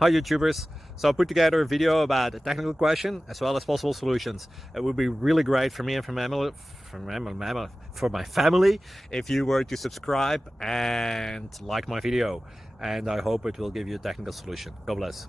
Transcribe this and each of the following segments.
Hi YouTubers! So I put together a video about a technical question as well as possible solutions. It would be really great for me and for my family if you were to subscribe and like my video, and I hope it will give you a technical solution. God bless.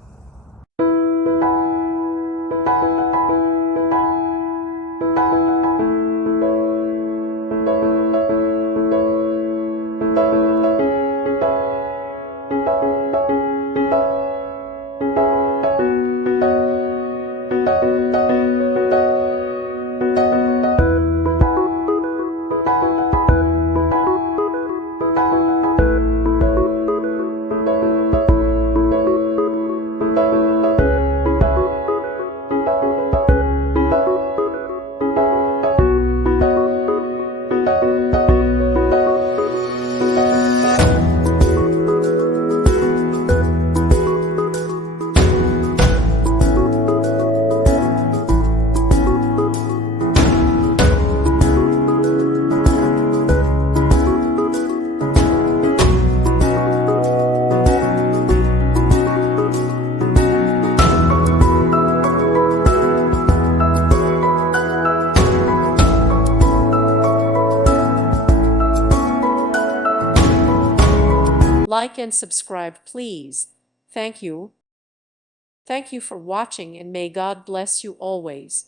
Like and subscribe, please. Thank you. Thank you for watching, and may God bless you always.